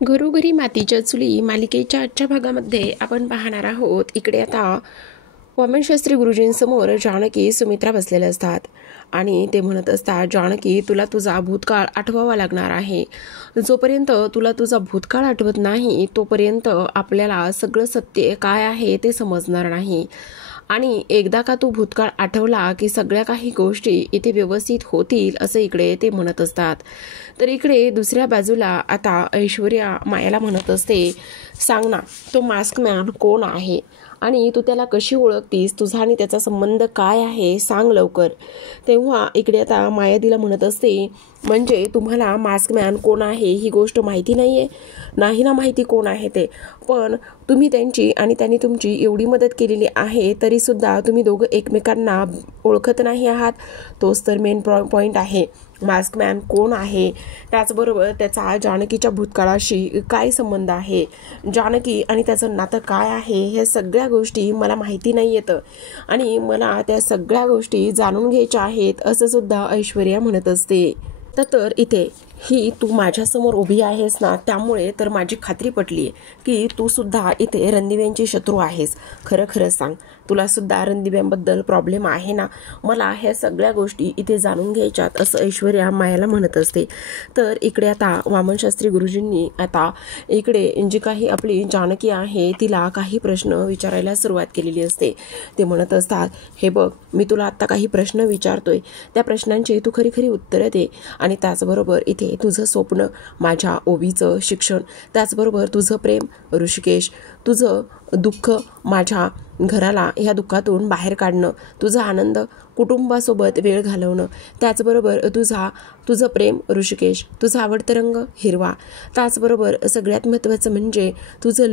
घरोघरी मातीच्या चुली मालिकेच्या आजच्या भागामध्ये आपण पाहणार आहोत. इकडे आता वामनशास्त्री गुरुजींसमोर जानकी सुमित्रा बसलेले असतात आणि ते म्हणत असतात, जानकी तुला तुझा भूतकाळ आठवावा लागणार आहे. जोपर्यंत तुला तुझा भूतकाळ आठवत नाही तोपर्यंत आपल्याला सगळं सत्य काय आहे ते समजणार नाही. आणि एकदा का तू भूतकाळ आठवला की सगळ्या काही गोष्टी इथे व्यवस्थित होतील असं इकडे ते म्हणत असतात. तर इकडे दुसऱ्या बाजूला आता ऐश्वर्या मायाला म्हणत असते, सांग ना तो मास्क मॅन कोण आहे आणि तू त्याला कशी ओळखतीस, तुझा आणि त्याचा संबंध काय आहे, सांग लवकर. तेव्हा इकडे आता माया तिला म्हणत असते, म्हणजे तुम्हाला मास्क मॅन कोण आहे ही गोष्ट माहिती नाही ना माहिती कोण आहे ते, पण तुम्ही त्यांची आणि त्यांनी तुमची एवढी मदत केलेली आहे तरीसुद्धा तुम्ही दोघं एकमेकांना ओळखत नाही आहात. तोच तर मेन पॉईंट आहे. मास्क मॅन कोण आहे, त्याचबरोबर त्याचा जानकीच्या भूतकाळाशी काय संबंध आहे, जानकी आणि त्याचं नातं काय आहे, हे सगळ्या गोष्टी मला माहिती नाही येतं आणि मला त्या सगळ्या गोष्टी जाणून घ्यायच्या आहेत असं सुद्धा ऐश्वर्या म्हणत असते. तर इथे ही तू माझ्यासमोर उभी आहेस ना, त्यामुळे तर माझी खात्री पटली आहे की तू सुद्धा इथे रणदिव्यांची शत्रू आहेस. खरं सांग, तुला सुद्धा रणदिव्यांबद्दल प्रॉब्लेम आहे ना, मला ह्या सगळ्या गोष्टी इथे जाणून घ्यायच्यात असं ऐश्वर्या मायाला म्हणत असते. तर इकडे आता वामनशास्त्री गुरुजींनी आता इकडे जी काही आपली जानकी आहे तिला काही प्रश्न विचारायला सुरुवात केलेली असते. ते म्हणत असतात, हे बघ मी तुला आत्ता काही प्रश्न विचारतोय, त्या प्रश्नांची तू खरी उत्तरं दे आणि त्याचबरोबर इथे तुझं स्वप्न माझ्या ओवीचं शिक्षण, त्याचबरोबर तुझं प्रेम ऋषिकेश, तुझं दुःख माझ्या घराला ह्या दुःखातून बाहेर काढणं, तुझा आनंद कुटुंबासोबत वेळ घालवणं, त्याचबरोबर तुझं प्रेम ऋषिकेश, तुझा आवडता रंग हिरवा, त्याचबरोबर सगळ्यात महत्त्वाचं म्हणजे तुझं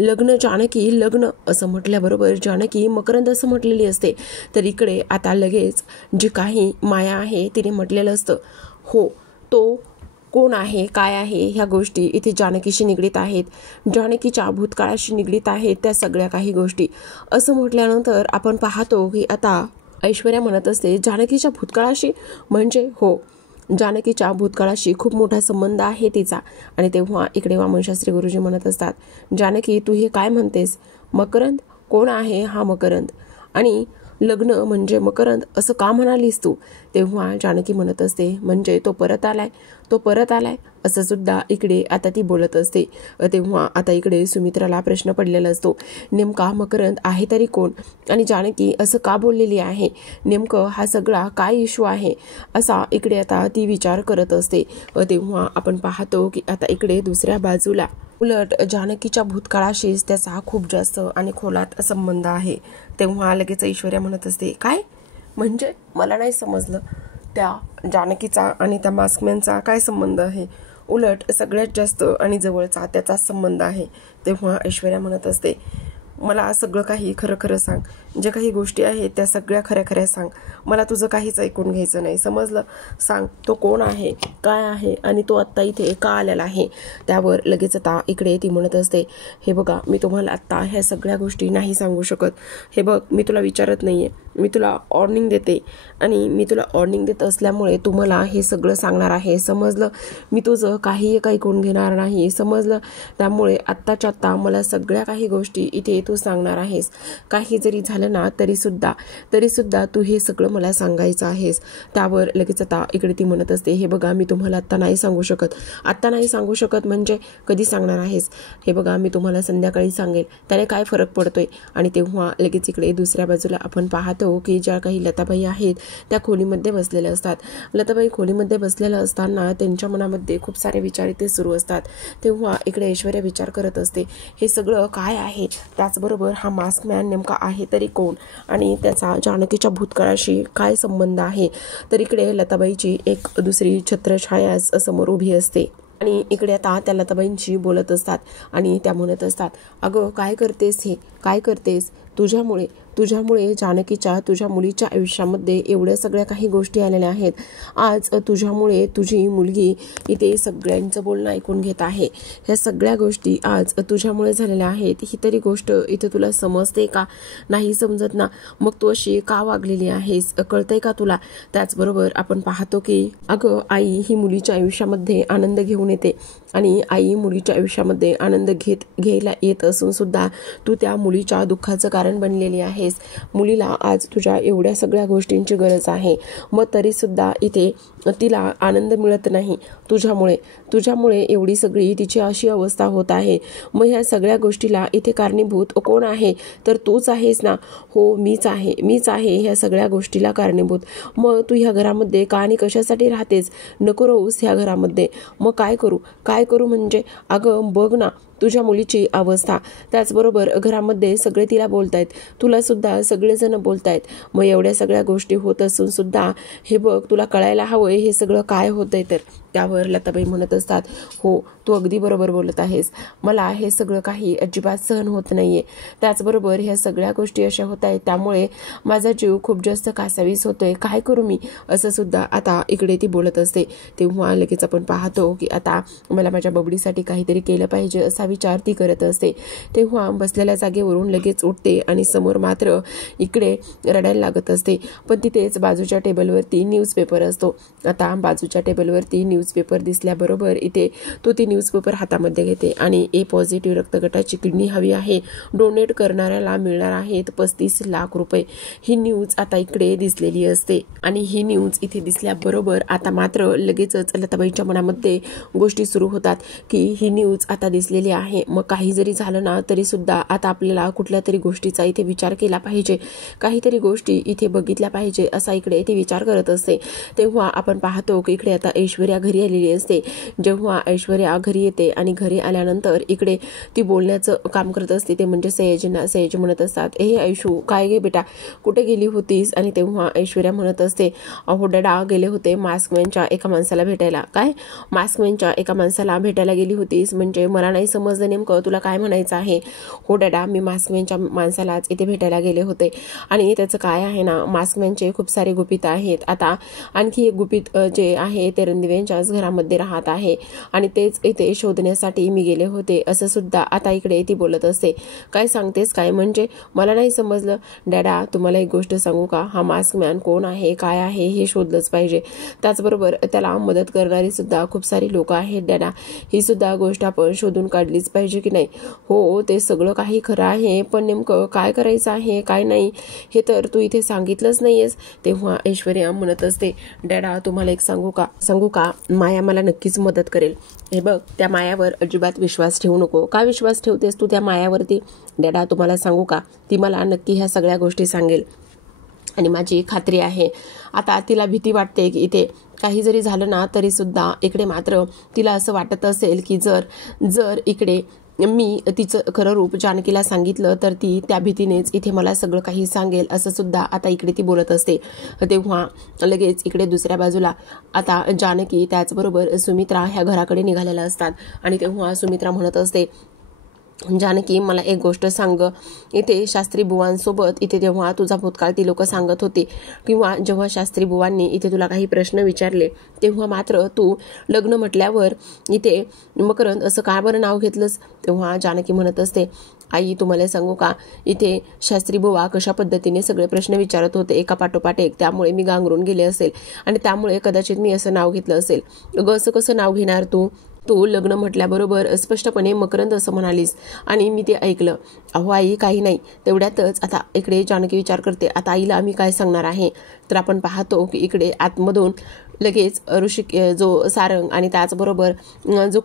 लग्न जानकी, लग्न असं म्हटल्याबरोबर जानकी मकरंद असं म्हटलेली असते. तर इकडे आता लगेच जी काही माया आहे तिने म्हटलेलं असतं, हो तो कोण आहे काय आहे ह्या गोष्टी इथे जानकीशी निगडीत आहेत, जानकीच्या भूतकाळाशी निगडीत आहेत त्या सगळ्या काही गोष्टी असं म्हटल्यानंतर आपण पाहतो की आता ऐश्वर्या म्हणत असते, जानकीच्या भूतकाळाशी, म्हणजे हो जानकीच्या भूतकाळाशी खूप मोठा संबंध आहे तिचा. आणि तेव्हा इकडे वामनशास्त्री गुरुजी म्हणत असतात, जानकी तू हे काय म्हणतेस, मकरंद कोण आहे हा मकरंद, आणि लग्न म्हणजे मकरंद असं का म्हणालीस तू. तेव्हा जानकी म्हणत असते, म्हणजे तो परत आलाय असं सुद्धा इकडे आता ती बोलत असते. तेव्हा आता इकडे सुमित्राला प्रश्न पडलेला असतो, नेमका मकरंद आहे तरी कोण आणि जानकी असं का बोललेली आहे, नेमकं हा सगळा काय इश्यू आहे असा इकडे आता ती विचार करत असते. तेव्हा आपण पाहतो की आता इकडे दुसऱ्या बाजूला उलट जानकीच्या भूतकाळाशीच त्याचा खूप जास्त आणि खोलात संबंध आहे. तेव्हा लगेच ऐश्वर्या म्हणत असते, काय म्हणजे मला नाही समजलं, त्या जानकीचा आणि त्या मास्कमॅनचा काय संबंध आहे, उलट सगळ्यात जास्त आणि जवळचा त्याचाच संबंध आहे. तेव्हा ऐश्वर्या म्हणत असते, मला सगळं काही खरं सांग, जे काही गोष्टी आहेत त्या सगळ्या खऱ्या सांग, मला तुझं काहीच ऐकून घ्यायचं नाही, समजलं, सांग तो कोण आहे काय आहे आणि तो आत्ता इथे का आलेला आहे. त्यावर लगेच आता इकडे ती म्हणत असते, हे बघा मी तुम्हाला आत्ता ह्या सगळ्या गोष्टी नाही सांगू शकत, हे बघ मी तुला विचारत नाहीये, मी तुला वॉर्निंग देते आणि मी तुला वॉर्निंग देत असल्यामुळे तू मला हे सगळं सांगणार आहे, समजलं, मी तुझं काही ऐकून घेणार नाही, समजलं. त्यामुळे आत्ताच्या आत्ता मला सगळ्या काही गोष्टी इथे तू सांगणार आहेस, काही जरी झालं ना तरी सुद्धा तू हे सगळं मला सांगायचं आहेस. त्यावर लगेच आता इकडे ती म्हणत असते, हे बघा मी तुम्हाला आत्ता नाही सांगू शकत म्हणजे कधी सांगणार आहेस, हे बघा मी तुम्हाला संध्याकाळी सांगेल, त्याने काय फरक पडतोय. आणि तेव्हा लगेच इकडे दुसऱ्या बाजूला आपण पाहतो की ज्या काही लताबाई आहेत त्या खोलीमध्ये बसलेल्या असतात. लताबाई खोलीमध्ये बसलेल्या असताना त्यांच्या मनामध्ये खूप सारे विचार इथे सुरू असतात. तेव्हा इकडे ऐश्वर्या विचार करत असते, हे सगळं काय आहे, त्याचबरोबर हा मास्क मॅन नेमका आहे तरी कोण आणि त्याचा जानकीच्या भूतकाळाशी काय संबंध आहे. तर इकडे लताबाईची एक दुसरी छत्रछाया समोर उभी असते आणि इकडे आता त्या लताबाईंशी बोलत असतात आणि त्या म्हणत असतात, अगं काय करतेस, तुझ्यामुळे जानकीच्या तुझ्या मुलीच्या आयुष्यामध्ये एवढ्या सगळ्या काही गोष्टी आलेल्या आहेत. आज तुझ्यामुळे तुझी मुलगी इथे सगळ्यांचं बोलणं ऐकून घेत आहे. ह्या सगळ्या गोष्टी आज तुझ्यामुळे झालेल्या आहेत. ही तरी गोष्ट इथे तुला समजते का? नाही समजत ना, मग तू अशी का वागलेली आहेस? कळतंय का तुला? त्याचबरोबर आपण पाहतो की अगं, आई ही मुलीच्या आयुष्यामध्ये आनंद घेऊन येते आणि आई मुलीच्या आयुष्यामध्ये आनंद घ्यायला येत असून सुद्धा तू त्या मुलीच्या दुःखाचं कारण बनलेली आहेस. मुलीला आज तुझ्या एवढ्या सगळ्या गोष्टींची गरज आहे, मग तरी सुद्धा इथे तिला आनंद मिळत नाही. तुझ्यामुळे एवढी सगळी तिची अशी अवस्था होत आहे. मग ह्या सगळ्या गोष्टीला इथे कारणीभूत कोण आहे? तर तूच आहेस ना. हो, मीच आहे ह्या सगळ्या गोष्टीला कारणीभूत. मग तू ह्या घरामध्ये का आणि कशासाठी राहतेस? नको राहूस ह्या घरामध्ये. मग काय करू म्हणजे अगं बघ ना तुझ्या मुलीची अवस्था. त्याचबरोबर घरामध्ये सगळे तिला बोलतायत, तुला सुद्धा सगळेजण बोलतायत. मग एवढ्या सगळ्या गोष्टी होत असून सुद्धा हे बघ, तुला कळायला हवंय हे सगळं काय होतंय. तर त्यावर लताबाई म्हणत असतात, हो तू अगदी बरोबर बोलत आहेस. मला हे सगळं काही अजिबात सहन होत नाहीये. त्याचबरोबर ह्या सगळ्या गोष्टी अशा होत आहेत त्यामुळे माझा जीव खूप जास्त कासावीस होतोय. काय करू मी? असं सुद्धा आता इकडे ती बोलत असते. तेव्हा लगेच आपण पाहतो की आता मला माझ्या बबडीसाठी काहीतरी केलं पाहिजे असा विचार ती करत असते. तेव्हा बसलेल्या जागेवरून लगेच उठते आणि समोर मात्र इकडे रडायला लागत असते. पण तिथेच बाजूच्या टेबलवरती न्यूजपेपर असतो. आता बाजूच्या टेबलवरती न्यूजपेपर दिसल्याबरोबर इथे तो ती न्यूजपेपर हातामध्ये घेते आणि ए पॉझिटिव्ह रक्तगटाची किडनी हवी आहे, डोनेट करणाऱ्याला मिळणार आहेत 35 लाख रुपये. ही न्यूज आता इकडे दिसलेली असते आणि ही न्यूज इथे दिसल्याबरोबर आता मात्र लगेचच लताबाईच्या मनामध्ये गोष्टी सुरू होतात की ही न्यूज आता दिसलेली आहे. मग काही जरी झालं ना तरी सुद्धा आता आपल्याला कुठल्या तरी गोष्टीचा इथे विचार केला पाहिजे, काहीतरी गोष्टी इथे बघितल्या पाहिजे असा इकडे ती विचार करत असते. तेव्हा आपण पाहतो की इकडे आता ऐश्वर्या घरी आलेली असते. जेव्हा ऐश्वर्या घरी येते आणि घरी आल्यानंतर इकडे ती बोलण्याचं काम करत असते ते म्हणजे सयाजी म्हणत असतात, हे ऐशू काय गे बेटा, कुठे गेली होतीस? आणि तेव्हा ऐश्वर्या म्हणत असते, अहो डॅडा गेले होते मास्कमॅनच्या एका माणसाला भेटायला. काय? मास्कमॅनच्या एका माणसाला भेटायला गेली होतीस? म्हणजे मला नाही समजलं नेमकं तुला काय म्हणायचं आहे. हो डॅडा, मी मास्कमॅनच्या माणसालाच इथे भेटायला गेले होते आणि त्याचं काय आहे ना, मास्कमॅनचे खूप सारे गुपित आहेत. आता आणखी एक गुपित जे आहे ते रणदिव्यांच्याच घरामध्ये राहत आहे आणि तेच इथे शोधण्यासाठी मी गेले होते असं सुद्धा आता इकडे ती बोलत असते. काय सांगतेस काय? म्हणजे मला नाही समजलं. डॅडा तुम्हाला एक गोष्ट सांगू का, हा मास्कमॅन कोण आहे काय आहे हे शोधलंच पाहिजे. त्याचबरोबर त्याला मदत करणारी सुद्धा खूप सारी लोक आहेत डॅडा, ही सुद्धा गोष्ट आपण शोधून काढलीच पाहिजे की नाही. हो ते सगळं काही खरं आहे, पण नेमकं काय करायचं आहे काय नाही हे तर तू इथे सांगितलंच नाहीयेस. तेव्हा ऐश्वर्या म्हणत असते, डॅडा तुम्हाला एक सांगू का, माया मला नक्कीच मदत करेल. हे बघ, त्या मायावर अजिबात विश्वास ठेवू नको. का विश्वास ठेवतेस तू त्या मायावरती? डॅडा तुम्हाला सांगू का, ती मला नक्की ह्या सगळ्या गोष्टी सांगेल आणि माझी खात्री आहे. आता तिला भीती वाटते की इथे काही जरी झालं ना तरी सुद्धा इकडे मात्र तिला असं वाटत असेल की जर इकडे मी तिचं खरं रूप जानकीला सांगितलं तर ती त्या भीतीनेच इथे मला सगळं काही सांगेल असं सुद्धा आता इकडे ती बोलत असते. तेव्हा लगेच इकडे दुसऱ्या बाजूला आता जानकी त्याचबरोबर सुमित्रा ह्या घराकडे निघालेल्या असतात आणि तेव्हा सुमित्रा म्हणत असते, जानकी मला एक गोष्ट सांग, इथे शास्त्री बुवांसोबत इथे जेव्हा तुझा भूतकाळ ती लोक सांगत होती किंवा जेव्हा शास्त्री बुवांनी इथे तुला काही प्रश्न विचारले तेव्हा मात्र तू लग्न म्हटल्यावर इथे मकरंद असं का बरं नाव घेतलंस? तेव्हा जानकी म्हणत असते, आई तुम्हाला सांगू का, इथे शास्त्री बुवा कशा पद्धतीने सगळे प्रश्न विचारत होते एका पाठोपाठ एक, त्यामुळे मी गांगरून गेले असेल आणि त्यामुळे कदाचित मी असं नाव घेतलं असेल. अगं असं कसं नाव घेणार तू लग्न म्हटल्याबरोबर स्पष्टपणे मकरंद असं म्हणालीस आणि मी ते ऐकलं. अहो आई काही नाही. तेवढ्यातच आता इकडे जानकी विचार करते, आता आईला आम्ही काय सांगणार आहे. तर आपण पाहतो की इकडे आतमधून लगेच जो सारंग आणि त्याचबरोबर ज्या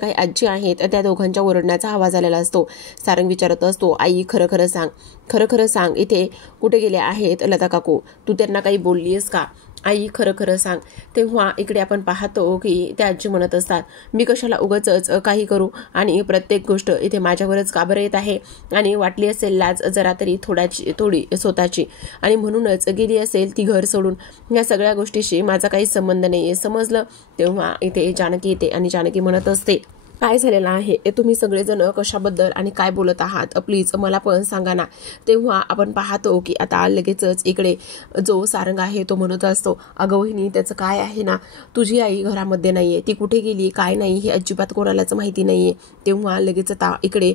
काही आजी आहेत त्या दोघांच्या ओरडण्याचा आवाज आलेला असतो. सारंग विचारत असतो, आई खरं सांग इथे कुठे गेले आहेत लता काकू, तू त्यांना काही बोललीस का? आई खरं सांग. तेव्हा इकडे आपण पाहतो की त्या आजी म्हणत असतात, मी कशाला उगाचच काही करू आणि प्रत्येक गोष्ट इथे माझ्यावरच का बरं येत आहे आणि वाटली असेल लाज जरा तरी थोडी स्वतःची आणि म्हणूनच गेली असेल ती घर सोडून. या सगळ्या गोष्टीशी माझा काही संबंध नाहीये, समजलं? तेव्हा इथे जानकी येते आणि जानकी म्हणत असते, काय झालेलं आहे तुम्ही सगळेजण कशाबद्दल आणि काय बोलत आहात प्लीज मला पण सांगा ना. तेव्हा आपण पाहतो की आता लगेचच इकडे जो सारंग आहे तो म्हणत असतो, अगं वहिनी त्याचं काय आहे ना, तुझी आई घरामध्ये नाहीये, ती कुठे गेली काय नाही हे अजिबात कोणालाच माहिती नाहीये. तेव्हा लगेच आता इकडे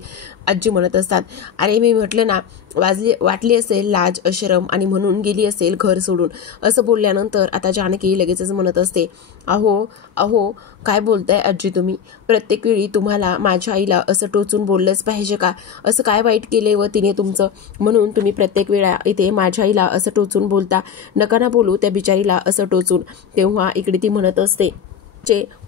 आजी म्हणत असतात, अरे मी म्हटलं ना वाटली असेल लाज शरम आणि म्हणून गेली असेल घर सोडून. असं बोलल्यानंतर आता जानकी लगेचच म्हणत असते, अहो अहो काय बोलताय आजी तुम्ही, प्रत्येक वेळी तुम्हाला माझ्या आईला असं टोचून बोललंच पाहिजे का, असं काय वाईट केले व तिने तुमचं म्हणून तुम्ही प्रत्येक वेळा इथे माझ्या आईला असं टोचून बोलता, नका ना बोलू त्या बिचारीला असं टोचून. तेव्हा इकडे ती म्हणत असते,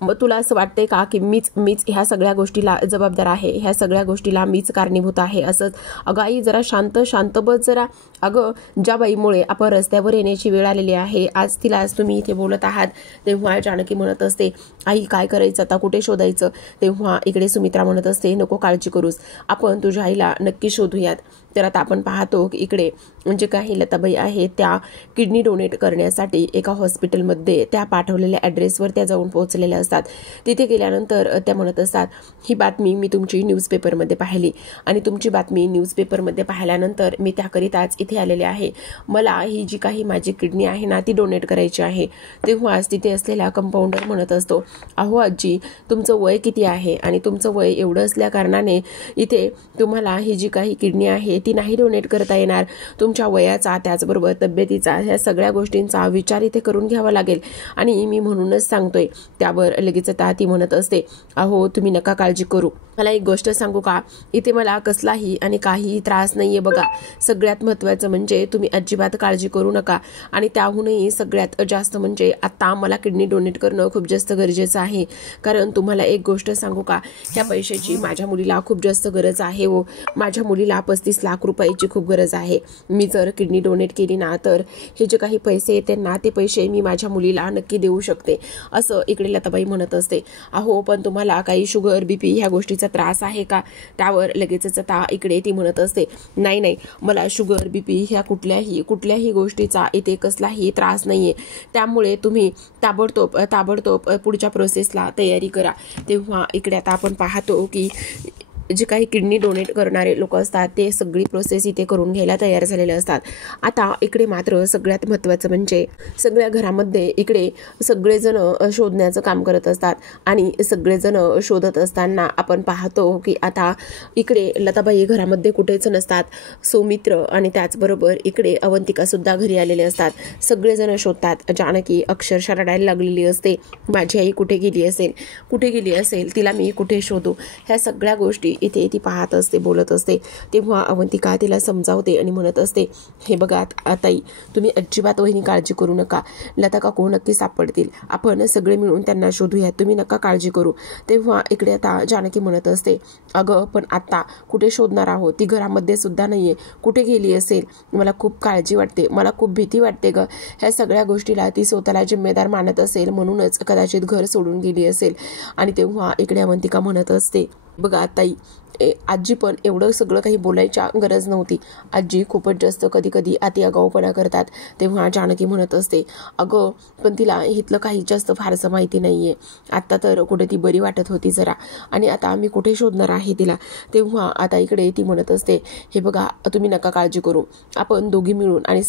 मग तुला असं वाटतंय का की मीच ह्या सगळ्या गोष्टीला जबाबदार आहे, ह्या सगळ्या गोष्टीला मीच कारणीभूत आहे असंच. अगं आई जरा शांत बस जरा. अगं ज्या बाईमुळे आपण रस्त्यावर येण्याची वेळ आलेली आहे आज तिलाच तुम्ही इथे बोलत आहात. तेव्हा जानकी म्हणत असते, आई काय करायचं आता, कुठे शोधायचं. तेव्हा इकडे सुमित्रा म्हणत असते, नको काळजी करूस, आपण तुझ्या आईला नक्की शोधूयात. तर आता आपण पाहतो की इकडे म्हणजे काही लताबाई आहेत त्या किडनी डोनेट करण्यासाठी एका हॉस्पिटलमध्ये त्या पाठवलेल्या ॲड्रेसवर त्या जाऊन पोहोचलेल्या असतात. तिथे गेल्यानंतर त्या म्हणत असतात, ही बातमी मी तुमची न्यूजपेपरमध्ये पाहिली आणि तुमची बातमी न्यूजपेपरमध्ये पाहिल्यानंतर मी त्याकरिताच इथे आलेले आहे. मला ही जी काही माझी किडनी आहे ना ती डोनेट करायची आहे. तेव्हाच तिथे असलेला कंपाऊंडर म्हणत असतो, अहो आजी तुमचं वय किती आहे आणि तुमचं वय एवढं असल्या कारणाने इथे तुम्हाला ही जी काही किडनी आहे ती नाही डोनेट करता येणार. तुमच्या वयाचा त्याचबरोबर तब्येतीचा ह्या सगळ्या गोष्टींचा विचार इथे करून घ्यावा लागेल आणि मी म्हणूनच सांगतोय. त्यावर लगेच ती म्हणत असते, अहो तुम्ही नका काळजी करू, मला एक गोष्ट सांगू का, इथे मला कसलाही आणि काहीही त्रास नाहीये बघा. सगळ्यात महत्त्वाचं म्हणजे तुम्ही अजिबात काळजी करू नका आणि त्याहूनही सगळ्यात जास्त म्हणजे आता मला किडनी डोनेट करणं खूप जास्त गरजेचं आहे. कारण तुम्हाला एक गोष्ट सांगू का, ह्या पैशाची माझ्या मुलीला खूप जास्त गरज आहे. हो माझ्या मुलीला 35 लाख रुपयाची खूप गरज आहे. मी जर किडनी डोनेट केली ना तर हे जे काही पैसे येते ना ते पैसे मी माझ्या मुलीला नक्की देऊ शकते असं इकडे लताबाई म्हणत असते. अहो पण तुम्हाला काही शुगर बीपी ह्या गोष्टीचा त्रास आहे का. त्यावर लगेचच आता इकडे ती म्हणत असते, नाही मला शुगर बीपी ह्या कुठल्याही गोष्टीचा इथे कसलाही त्रास नाहीये. त्यामुळे तुम्ही ताबडतोब पुढच्या प्रोसेसला तयारी करा. तेव्हा इकडे आता आपण पाहतो की जे काही किडनी डोनेट करणारे लोक असतात ते सगळी प्रोसेस इथे करून घ्यायला तयार झालेले असतात. आता इकडे मात्र सगळ्यात महत्त्वाचं म्हणजे सगळ्या घरामध्ये इकडे सगळेजण शोधण्याचं काम करत असतात आणि सगळेजण शोधत असताना आपण पाहतो की आता इकडे लताबाई घरामध्ये कुठेच नसतात. सौमित्र आणि त्याचबरोबर इकडे अवंतिका सुद्धा घरी आलेले असतात. सगळेजण शोधतात. जानकी अक्षरशः रडायला लागलेली असते, माझी आई कुठे गेली असेल तिला मी कुठे शोधू. ह्या सगळ्या गोष्टी इथे ती पाहत असते, बोलत असते. तेव्हा अवंतिका तिला समजावते आणि म्हणत असते, हे बघा ताई तुम्ही अजिबात वहिनी काळजी करू नका, लता काकू नक्की सापडतील, आपण सगळे मिळून त्यांना शोधूयात, तुम्ही नका काळजी करू. तेव्हा इकडे आता जानकी म्हणत असते, अगं पण आता कुठे शोधणार आहोत, ती घरामध्ये सुद्धा नाहीये, कुठे गेली असेल, मला खूप काळजी वाटते, मला खूप भीती वाटते ग. ह्या सगळ्या गोष्टीला ती स्वतःला जिम्मेदार मानत असेल म्हणूनच कदाचित घर सोडून गेली असेल. आणि तेव्हा इकडे अवंतिका म्हणत असते, बघा ताई आजी पण एवढं सगळं काही बोलायच्या गरज नव्हती, आजी खूपच जास्त कधी अति आगाऊपणा करतात. तेव्हा जानकी म्हणत असते, अगं पण तिला इथलं काही जास्त फारसं माहिती नाहीये, आता तर कुठे ती बरी वाटत होती जरा आणि आता आम्ही कुठे शोधणार आहे तिला. तेव्हा आता इकडे ती म्हणत असते, हे बघा तुम्ही नका काळजी करू, आपण दोघी मिळून आणि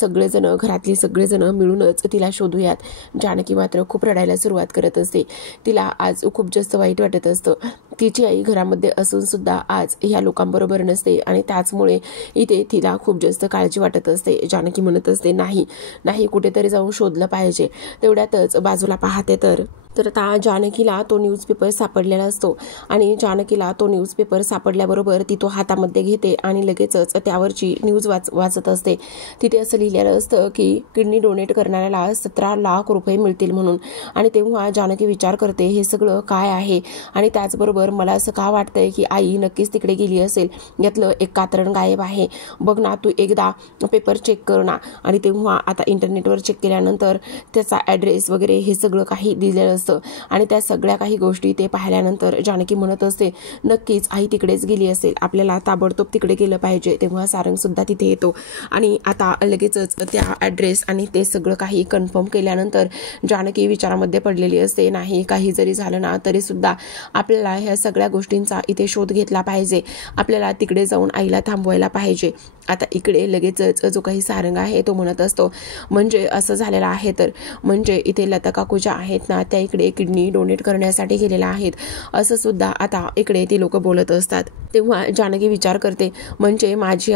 घरातली सगळेजण मिळूनच तिला शोधूयात. जानकी मात्र खूप रडायला सुरुवात करत असते. तिला आज खूप जास्त वाईट वाटत असतं. तिची आई घरामध्ये असून सुद्धा आज ह्या लोकांबरोबर नसते आणि त्याचमुळे इथे तिला खूप जास्त काळजी वाटत असते. जानकी म्हणत असते, नाही कुठेतरी जाऊन शोधलं पाहिजे. तेवढ्यातच बाजूला पाहते तर आता जानकीला तो न्यूजपेपर सापडलेला असतो आणि जानकीला तो न्यूजपेपर सापडल्याबरोबर ती तो हातामध्ये घेते आणि लगेचच त्यावरची न्यूज वाचत असते. तिथे असं लिहिलेलं असतं की किडनी डोनेट करणाऱ्याला 17 लाख रुपये मिळतील म्हणून. आणि तेव्हा जानकी विचार करते, हे सगळं काय आहे आणि त्याचबरोबर मला असं का वाटतंय की आई नक्कीच तिकडे गेली असेल, यातलं एक कात्रण गायब आहे, बघ ना तू एकदा पेपर चेक कर ना. आणि तेव्हा आता इंटरनेटवर चेक केल्यानंतर त्याचा ॲड्रेस वगैरे हे सगळं काही दिलेलं असतं. असतं आणि त्या सगळ्या काही गोष्टी ते पाहिल्यानंतर जानकी म्हणत असते, नक्कीच आई तिकडेच गेली असेल, आपल्याला ताबडतोब तिकडे गेलं पाहिजे. तेव्हा सारंग सुद्धा तिथे येतो आणि आता लगेचच त्या ॲड्रेस आणि ते सगळं काही कन्फर्म केल्यानंतर जानकी विचारामध्ये पडलेली असते. नाही, काही जरी झालं ना तरी सुद्धा आपल्याला ह्या सगळ्या गोष्टींचा इथे शोध घेतला पाहिजे, आपल्याला तिकडे जाऊन आईला थांबवायला पाहिजे. आता इकडे लगेचच जो काही सारंग आहे तो म्हणत असतो, म्हणजे असं झालेलं आहे तर म्हणजे इथे लता काकू ज्या आहेत ना त्या इकडे किडनी डोनेट करण्यासाठी गेलेल्या आहेत, असं सुद्धा आता इकडे ती लोक बोलत असतात. तेव्हा जानकी विचार करते, म्हणजे माझी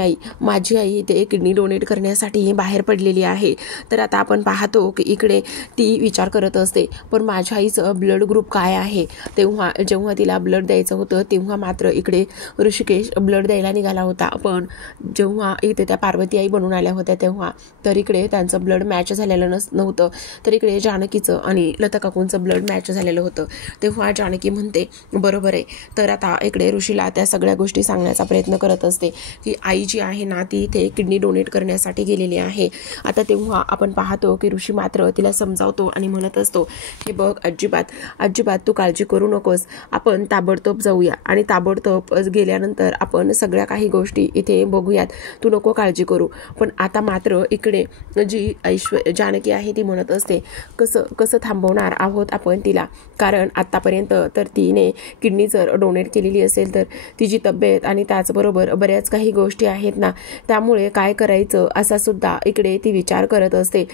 आई इथे किडनी डोनेट करण्यासाठी बाहेर पडलेली आहे. तर आता आपण पाहतो की इकडे ती विचार करत असते, पण माझ्या आईचं ब्लड ग्रुप काय आहे. तेव्हा जेव्हा तिला ब्लड द्यायचं होतं तेव्हा मात्र इकडे ऋषिकेश ब्लड द्यायला निघाला होता, पण जेव्हा इथे त्या पार्वती आई बनून आल्या होत्या तेव्हा तर इकडे त्यांचं ब्लड मॅच झालेलं नव्हतं, तर इकडे जानकीचं आणि लता काकूंचं ब्लड मॅच झालेलं होतं. तेव्हा जानकी म्हणते, बरोबर आहे. तर आता इकडे ऋषीला त्या सगळ्या गोष्टी सांगण्याचा प्रयत्न करत असते की आई जी आहे ना ती इथे किडनी डोनेट करण्यासाठी गेलेली आहे. आता तेव्हा आपण पाहतो की ऋषी मात्र तिला समजावतो आणि म्हणत असतो, हे बघ अजिबात तू काळजी करू नकोस, आपण ताबडतोब जाऊया आणि ताबडतोब गेल्यानंतर आपण सगळ्या काही गोष्टी इथे बघूयात, तू नको काळजी करू. पण आता मात्र इकडे जी जानकी आहे ती म्हणत असते, कसं थांबवणार आहोत आपण तिला, कारण आतापर्यंत तर तिने किडनी जर डोनेट केलेली असेल तर तिची तब्येत आणि त्याचबरोबर बऱ्याच काही गोष्टी आहेत ना, त्यामुळे काय करायचं असा सुद्धा इकडे ती विचार करत असते.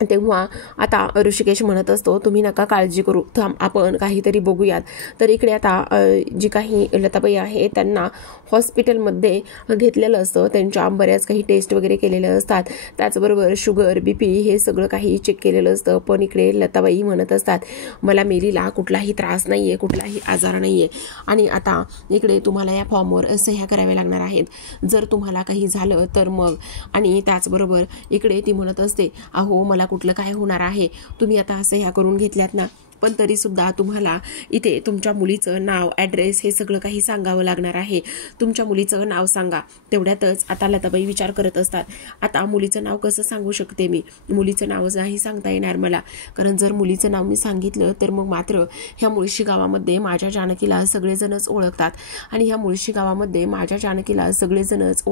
तेव्हा आता ऋषिकेश म्हणत असतो, तुम्ही नका काळजी करू, थांब आपण काहीतरी बघूयात. तर इकडे आता जी काही लताबाई आहे त्यांना हॉस्पिटलमध्ये घेतलेलं असतं, त्यांच्या बऱ्याच काही टेस्ट वगैरे केलेले असतात, त्याचबरोबर शुगर BP हे सगळं काही चेक केलेलं असतं. पण इकडे लताबाई म्हणत असतात, मला मेलीला कुठलाही त्रास नाही आहे, कुठलाही आजार नाही आहे आणि आता इकडे तुम्हाला या फॉर्मवर सह्या कराव्या लागणार आहेत, जर तुम्हाला काही झालं तर मग. आणि त्याचबरोबर इकडे ती म्हणत असते, अहो मला कुठलं काय होणार आहे, तुम्ही आता असं ह्या करून घेतल्यात ना, पण तरी सुद्धा तुम्हाला इथे तुमच्या मुलीचं नाव ॲड्रेस हे सगळं काही सांगावं लागणार आहे, तुमच्या मुलीचं नाव सांगा. तेवढ्यातच आता लताबाई विचार करत असतात, आता मुलीचं नाव कसं सांगू शकते मी, मुलीचं नाव नाही सांगता येणार मला, कारण जर मुलीचं नाव मी सांगितलं तर मग मात्र ह्या मुळशी गावामध्ये माझ्या जानकीला सगळेजणच ओळखतात आणि ह्या मुळशी गावामध्ये माझ्या जानकीला सगळेजणच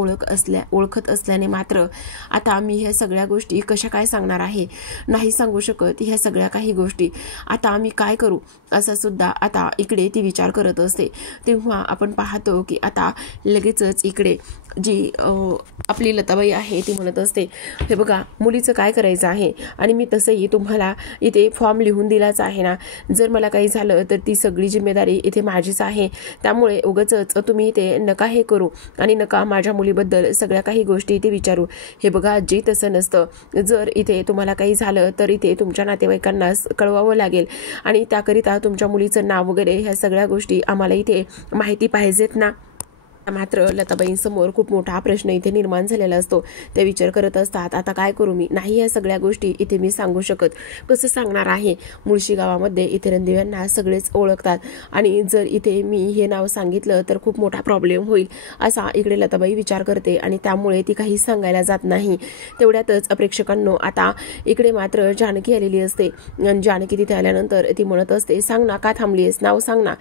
ओळखत असल्याने मात्र आता मी ह्या सगळ्या गोष्टी कशा काय सांगणार आहे, नाही सांगू शकत ह्या सगळ्या काही गोष्टी. आता मी काय करू असं सुद्धा आता इकडे ती विचार करत असते. तेव्हा आपण पाहतो की आता लगेचच इकडे जी आपली लताबाई आहे ती म्हणत असते, हे बघा मुलीचं काय करायचं आहे आणि मी तसंही तुम्हाला इथे फॉर्म लिहून दिलाच आहे ना, जर मला काही झालं तर ती सगळी जिम्मेदारी इथे माझीच आहे, त्यामुळे उगाचच तुम्ही इथे नका हे करू आणि नका माझ्या मुलीबद्दल सगळ्या काही गोष्टी इथे विचारू. हे बघा आजी, तसं नसतं, जर इथे तुम्हाला काही झालं तर इथे तुमच्या नातेवाईकांना कळवावं लागेल आणि त्याकरिता तुमच्या मुलीचं नाव वगैरे ह्या सगळ्या गोष्टी आम्हाला इथे माहिती पाहिजेत ना. मात्र लताबाईंसमोर खूप मोठा प्रश्न इथे निर्माण झालेला असतो. ते विचार करत असतात, आता काय करू मी, नाही या सगळ्या गोष्टी इथे मी सांगू शकत, कसं सांगणार आहे. मुळशी गावामध्ये इथे रणदिव्यांना सगळेच ओळखतात आणि जर इथे मी हे नाव सांगितलं तर खूप मोठा प्रॉब्लेम होईल असा इकडे लताबाई विचार करते आणि त्यामुळे ती काही सांगायला जात नाही. तेवढ्यातच प्रेक्षकांनो आता इकडे मात्र जानकी आलेली असते. जानकी तिथे आल्यानंतर ती म्हणत असते, सांग ना, का थांबलीस, नाव सांग ना.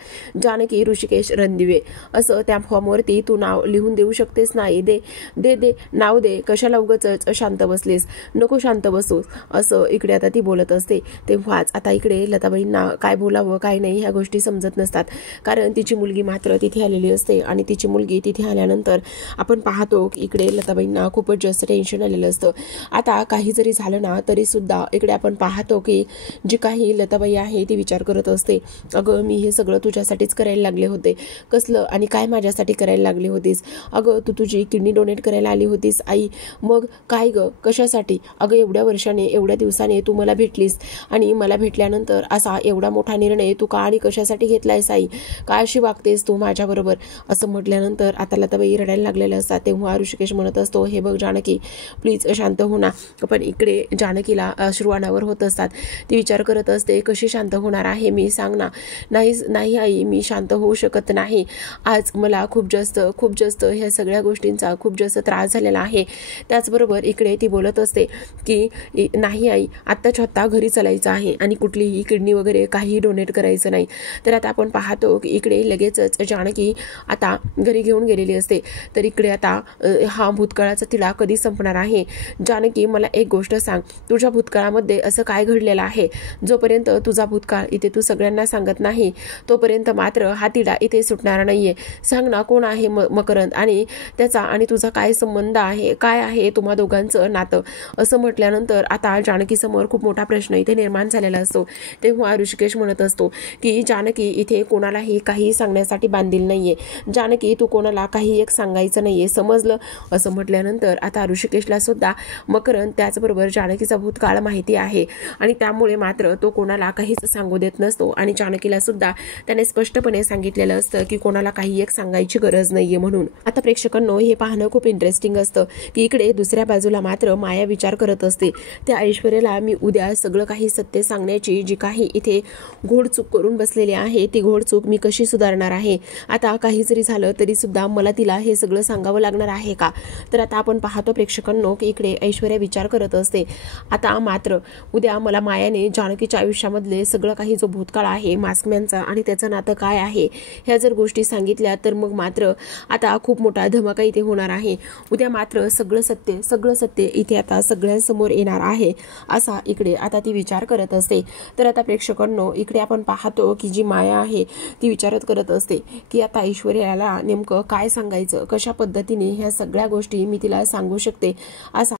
जानकी ऋषिकेश रणदिवे असं त्या फॉर्मवरती तू नाव लिहून देऊ शकतेस, नाही दे दे दे नाव दे, कशाला उगाच शांत बसलीस, नको शांत बसूस असं इकडे आता ती बोलत असते. तेव्हाच आता इकडे लताबाईंना काय बोलावं काय नाही ह्या गोष्टी समजत नसतात, कारण तिची मुलगी मात्र तिथे आलेली असते आणि तिची मुलगी तिथे आल्यानंतर आपण पाहतो की इकडे लताबाईंना खूपच जास्त टेन्शन आलेलं असतं. आता काही जरी झालं ना तरी सुद्धा इकडे आपण पाहतो की जी काही लताबाई आहे ती विचार करत असते, अगं मी हे सगळं तुझ्यासाठीच करायला लागले होते, कसलं आणि काय माझ्यासाठी करायला लागली होतीस, अगं तू तुझी किडनी डोनेट करायला आली होतीस आई, मग काय ग कशासाठी, अगं एवढ्या वर्षाने एवढ्या दिवसाने तू मला भेटलीस आणि मला भेटल्यानंतर असा एवढा मोठा निर्णय तू का आणि कशासाठी घेतलायस आई, का अशी वागतेस तू माझ्याबरोबर असं म्हटल्यानंतर आता लताबाई रडायला लागलेल्या असतात. तेव्हा ऋषिकेश म्हणत असतो, हे बघ जानकी प्लीज शांत हो ना. पण इकडे जानकीला अश्रू अनावर होत असतात. ती विचार करत असते, कशी शांत होणार आहे मी, सांग ना. नाही आई, मी शांत होऊ शकत नाही, आज मला खूप जास्त खूप जास्त ह्या सगळ्या गोष्टींचा खूप जास्त त्रास झालेला आहे. त्याचबरोबर इकडे ती बोलत असते की नाही आई, आत्ताच्या आत्ता घरी चालायचं आहे आणि कुठलीही किडनी वगैरे काही डोनेट करायचं नाही. तर आता आपण पाहतो की इकडे लगेचच जानकी आता घरी घेऊन गेलेली असते. तर इकडे आता हा भूतकाळाचा तिढा कधी संपणार आहे. जानकी, मला एक गोष्ट सांग, तुझ्या भूतकाळामध्ये असं काय घडलेलं आहे? जोपर्यंत तुझा भूतकाळ इथे तू सगळ्यांना सांगत नाही तोपर्यंत मात्र हा तिढा इथे सुटणार नाहीये. सांग ना, कोण आहे मकरंद आणि त्याचा आणि तुझा काय संबंध आहे, काय आहे तुम्हा दोघांचं नातं? असं म्हटल्यानंतर आता जानकी समोर खूप मोठा प्रश्न इथे निर्माण झालेला असतो. तेव्हा ऋषिकेश म्हणत असतो की जानकी, इथे कोणालाही काही सांगण्यासाठी बांधील नाहीये. जानकी, तू कोणाला काही एक सांगायचं नाहीये, समजलं? असं म्हटल्यानंतर आता ऋषिकेशला सुद्धा मकरंद त्याचबरोबर जानकीचा भूतकाळ माहिती आहे आणि त्यामुळे मात्र तो कोणाला काहीच सांगू देत नसतो. आणि जानकीला सुद्धा त्याने स्पष्टपणे सांगितलेलं असतं की कोणाला काही एक सांगायची गरज नाहीये म्हणून. आता प्रेक्षकांनो, हे पाहणं खूप इंटरेस्टिंग असतं की इकडे दुसऱ्या बाजूला मात्र माया विचार करत असते, त्या ऐश्वर्याला मी उद्या सगळं काही सत्य सांगण्याची जी काही इथे घोडचूक करून बसलेली आहे ती घोडचूक मी कशी सुधारणार आहे? आता काही जरी झालं तरी सुद्धा मला तिला हे सगळं सांगावं लागणार आहे का? तर आता आपण पाहतो प्रेक्षकांनो की इकडे ऐश्वर्या विचार करत असते, आता मात्र उद्या मला मायाने जानकीच्या आयुष्यामधले सगळं काही जो भूतकाळ आहे मास्कमॅनचा आणि त्याचं नातं काय आहे ह्या जर गोष्टी सांगितल्या तर मग मात्र आता खूप मोठा धमाका इथे होणार आहे. उद्या मात्र सगळं सत्य इथे आता सगळ्यांसमोर येणार आहे असा इकडे आता ती विचार करत असते. तर आता प्रेक्षकांनो, इकडे आपण पाहतो की जी माया आहे ती विचारत करत असते की आता ऐश्वर्याला नेमकं काय सांगायचं, कशा पद्धतीने ह्या सगळ्या गोष्टी मी तिला सांगू शकते असा